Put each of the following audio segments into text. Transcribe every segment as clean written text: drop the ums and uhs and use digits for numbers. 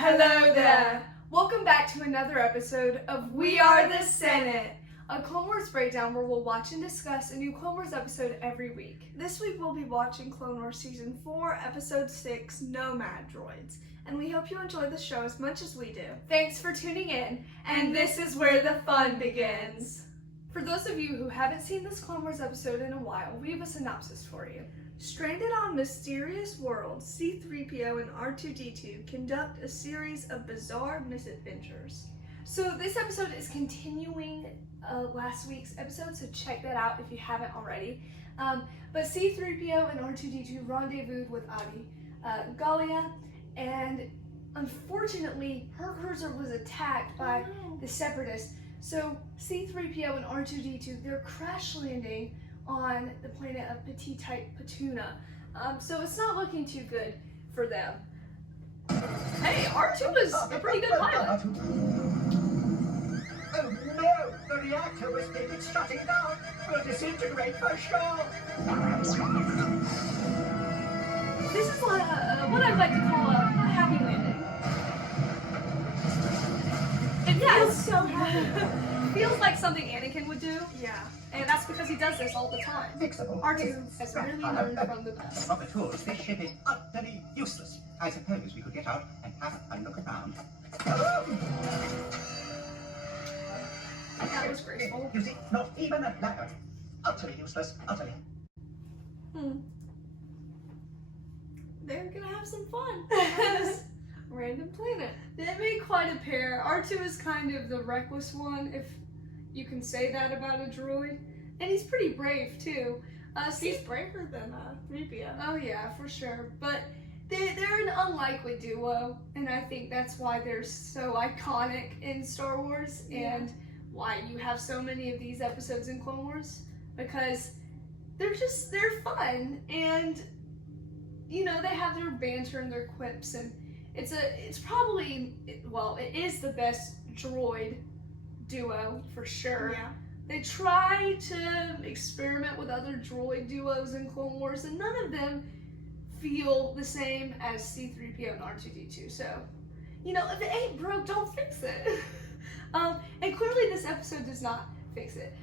Hello there! Welcome back to another episode of We Are the Senate, a Clone Wars breakdown where we'll watch and discuss a new Clone Wars episode every week. This week we'll be watching Clone Wars Season 4, Episode 6, Nomad, Droids. And we hope you enjoy the show as much as we do. Thanks for tuning in, and this is where the fun begins. For those of you who haven't seen this Clone Wars episode in a while, we have a synopsis for you. Stranded on mysterious worlds, C-3PO and R2-D2 conduct a series of bizarre misadventures. So this episode is continuing last week's episode, so check that out if you haven't already. But C-3PO and R2-D2 rendezvoused with Adleigh, and unfortunately her cruiser was attacked by the Separatists. So C-3PO and R2-D2, they're crash landing on the planet of Petite Patuna. So it's not looking too good for them. Hey, R2 was a pretty good pilot. Oh no! The reactor was it's shutting down! We'll disintegrate for sure! This is what I'd like to call a happy landing. It feels so happy. Feels like something Anakin would do. Yeah. And that's because he does this all the time. Fixable. R2 has really learned from the best. Of the tools, this ship is utterly useless. I suppose we could get out and have a look around. That was graceful. You see, not even a ladder. Utterly useless, utterly. They're gonna have some fun. Random planet. They made quite a pair. R2 is kind of the reckless one, if you can say that about a droid. And he's pretty brave, too. He's braver than 3PO. Oh yeah, for sure. But they're an unlikely duo, and I think that's why they're so iconic in Star Wars, and why you have so many of these episodes in Clone Wars, because they're fun, and you know, they have their banter and their quips, and it is the best droid duo for sure. Yeah. They try to experiment with other droid duos in Clone Wars, and none of them feel the same as C-3PO and R2-D2. So, you know, if it ain't broke, don't fix it. And clearly this episode does not fix it,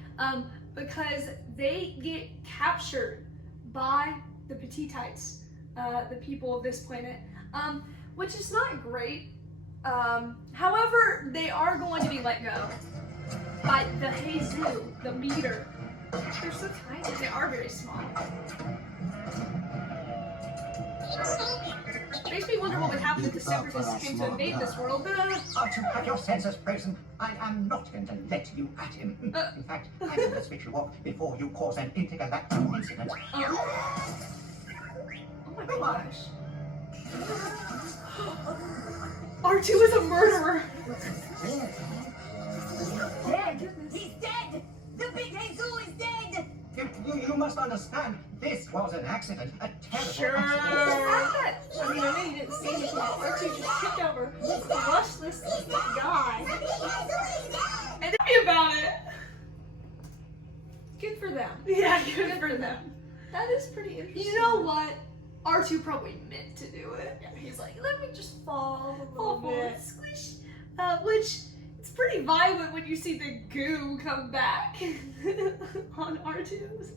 because they get captured by the Petitites, the people of this planet, which is not great. However, they are going to be let go by the Jesus, the meter. They're so tiny. They are very small. Makes me wonder what would happen if the Separatists came to invade this world. R2, have your sensors frozen. I am not going to let you at him. In fact, I will switch you off before you cause an intergalactic incident. Oh my gosh. R2 is a murderer. Dead! He's dead! The big Jesus is dead! You must understand, this was an accident, a terrible accident. I mean, I know you didn't see me, but R2 just kicked over, crushed this guy. And happy about it. Good for them. Yeah, good for them. That is pretty interesting. You know what? R2 probably meant to do it. Yeah, he's like, let me just fall a Fall little forward, bit. squish. Which, it's pretty violent when you see the goo come back on R2. So,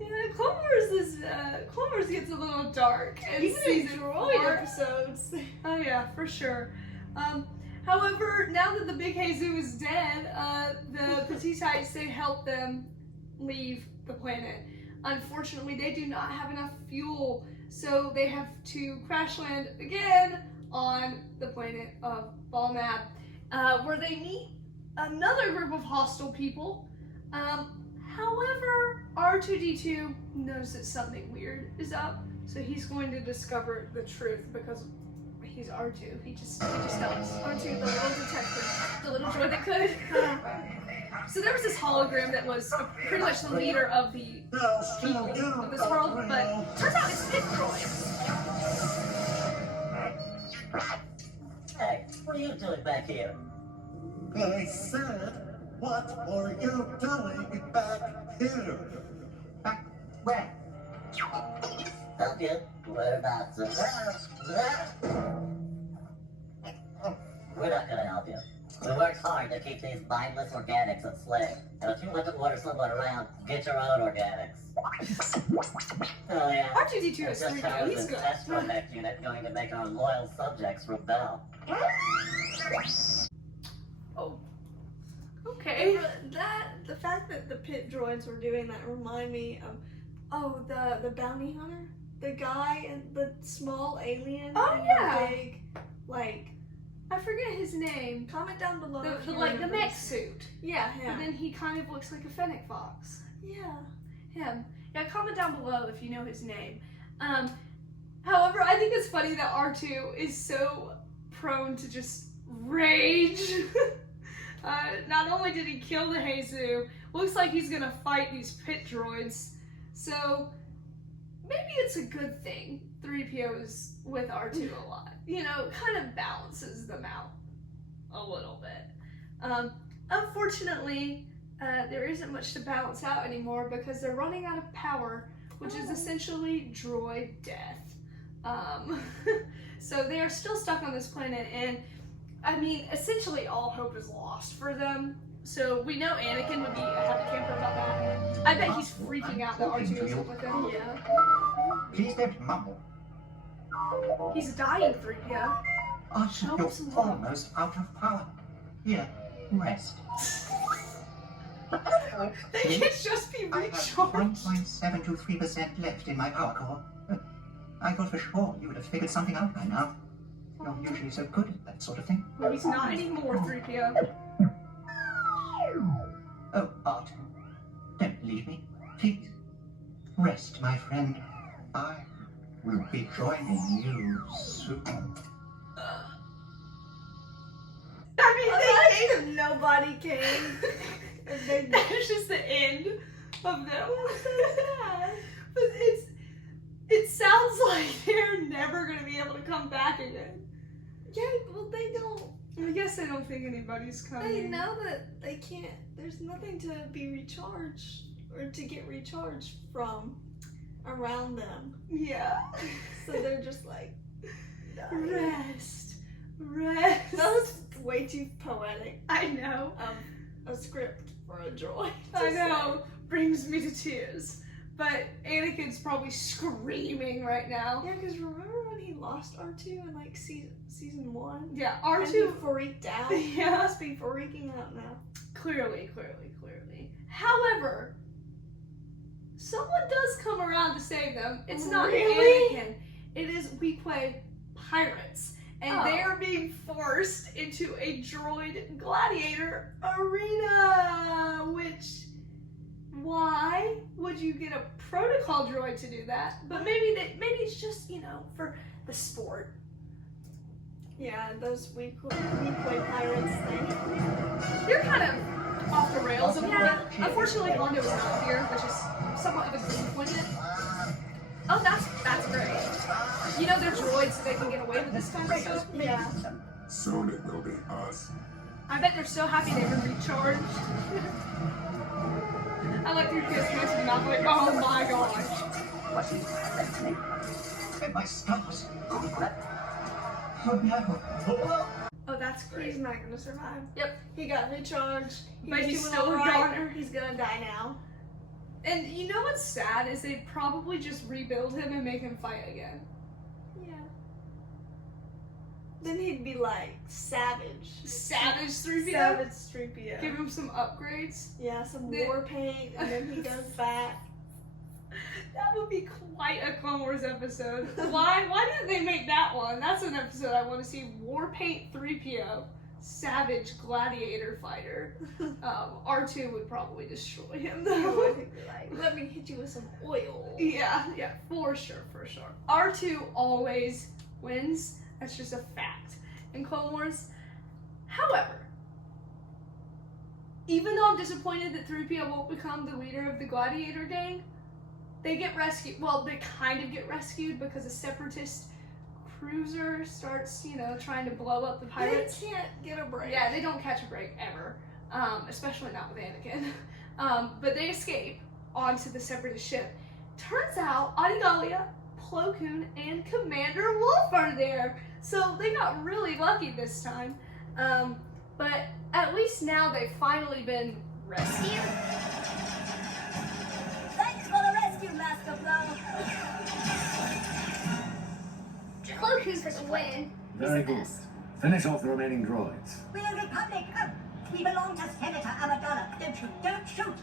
yeah, Clone Wars gets a little dark in Even in season droid 4. episodes. Oh yeah, for sure. However, now that the big Jesus is dead, the Petitites, they help them leave the planet. Unfortunately, they do not have enough fuel, so they have to crash land again on the planet of Nomad, where they meet another group of hostile people. However, R2-D2 knows that something weird is up, so he's going to discover the truth because he's R2. He just does. R2, the little detective. The little droid that could. So there was this hologram that was pretty much the leader of the people of this world, but turns out it's Pit Droid. Hey, what are you doing back here? I said, what are you doing back here? Back where? Okay, whereabouts? We're not gonna help you. We worked hard to keep these mindless organics at Slave. And if you want to order someone around, get your own organics. Oh yeah. R2D2 is Just 3PO, how he's is the good. test protect unit going to make our loyal subjects rebel? Oh. Okay. The fact that the pit droids were doing that remind me of the bounty hunter, the guy and the small alien Oh, and yeah. the big I forget his name. comment down below. if The you like the remember mech this. suit. Yeah, And then he kind of looks like a fennec fox. yeah. Him. Yeah, comment down below if you know his name. However, I think it's funny that R2 is so prone to just rage. Not only did he kill the Jesus, looks like he's gonna fight these pit droids. So maybe it's a good thing 3PO is with R2 a lot. You know, kind of balances them out a little bit. Unfortunately, there isn't much to balance out anymore because they're running out of power, which is essentially droid death. So they are still stuck on this planet, and I mean, essentially all hope is lost for them. So we know Anakin would be a happy camper about that. I bet he's freaking out that R2 isn't with him. Yeah. Please don't mumble. He's dying, 3PO. Archer, Show you're us some love. almost out of power. Here, rest. They can just be I have recharged. 1.723% left in my power core. I thought for sure you would have figured something out by now. You're usually so good at that sort of thing. Well, he's not anymore, 3PO. Oh, Art, don't leave me. Please, rest, my friend. I will be joining you soon. I If nobody came, and they mean, that's just the end of them. so sad. But it sounds like they're never gonna be able to come back again. Yeah, well they don't. I guess I don't think anybody's coming. They know that they can't. There's nothing to be recharged or to get recharged from around them. Yeah. So they're just like, dying. Rest. That was way too poetic I know. of a script for a droid. I know. Brings me to tears. But Anakin's probably screaming right now. Yeah, because remember when he lost R2 in like season 1? Yeah, And he R2. freaked out. He Yeah. must be freaking out now. Clearly. However, someone does come around to save them. It's not Really? Anakin. It is Weequay pirates. And Oh. they are being forced into a droid gladiator arena. Which, why would you get a protocol droid to do that? But maybe it's just, you know, for the sport. Yeah, those Weequay pirates thing. They're kind of off the rails a little bit. Unfortunately, Londo is not here, which is somewhat of a disappointment. Oh, that's great. You know, they're droids, so they can get away with this kind of stuff. Yeah. Soon it will be us. I bet they're so happy they were recharged. I like 3PO's hands in the mouth, like, oh my gosh. And my stars. Oh no. Oh, that's great. He's not gonna survive. Yep. He got recharged. But was he's doing still a alright. goner. He's gonna die now. And you know what's sad is they probably just rebuild him and make him fight again. Yeah. Then he'd be like savage. Savage 3PO. Savage 3PO. Give him some upgrades. Yeah, some They- war paint, and then he goes back. That would be quite a Clone Wars episode. Why didn't they make that one? That's an episode I want to see. Warpaint 3PO, Savage Gladiator Fighter. R2 would probably destroy him He though. would. He'd be like, let me hit you with some oil. Yeah, for sure. R2 always wins. That's just a fact in Clone Wars. However, even though I'm disappointed that 3PO won't become the leader of the Gladiator gang, they get rescued. Well, they kind of get rescued because a separatist cruiser starts, you know, trying to blow up the pirates. They can't get a break. Yeah, they don't catch a break ever, especially not with Anakin. But they escape onto the separatist ship. Turns out Adleigh, Plo Koon, and Commander Wolf are there. So they got really lucky this time. But at least now they've finally been rescued. Thanks for the rescue, Master Blanc. Clo Koon for the win. Very good. Finish off the remaining droids. We're Republic. We belong to Senator Amidala. Don't shoot. Don't shoot.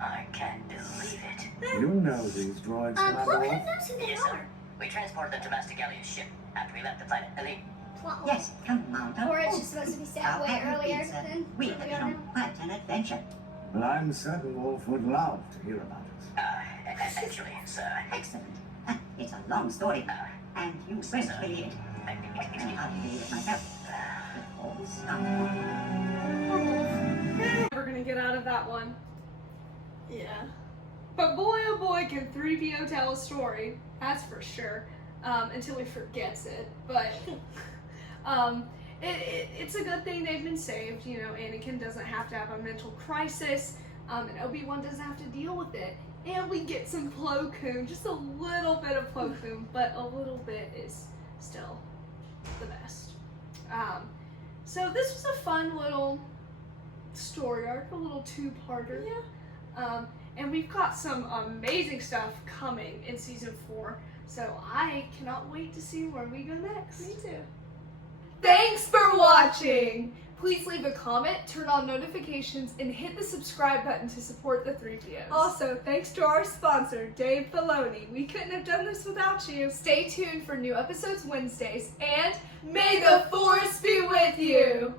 I can't believe it. You know these droids, Clo Commander Koon Wolf? knows who they Yes, sir. are. We transported them to Master Gallia's ship after we left the planet Adleigh. Plot hole. Yes, Commander. Or it's just supposed to be set How way have you earlier been, sir? than We we have are been now. on quite an adventure. Well, I'm certain Wolf would love to hear about it. Actually, sir. Excellent. It's a long story, and you won't believe it. And I believe it myself. It all started. We're gonna get out of that one. Yeah. But boy, oh boy, can 3PO tell a story. That's for sure. Until he forgets it. But it's a good thing they've been saved. You know, Anakin doesn't have to have a mental crisis, and Obi-Wan doesn't have to deal with it. And we get some Plo Koon, just a little bit of Plo Koon, but a little bit is still the best. So this was a fun little story arc, a little two-parter. Yeah. And we've got some amazing stuff coming in season 4, so I cannot wait to see where we go next. Me too. Thanks for watching! Please leave a comment, turn on notifications, and hit the subscribe button to support the Threepios. Also, thanks to our sponsor, Dave Filoni. We couldn't have done this without you. Stay tuned for new episodes Wednesdays, and may the Force be with you!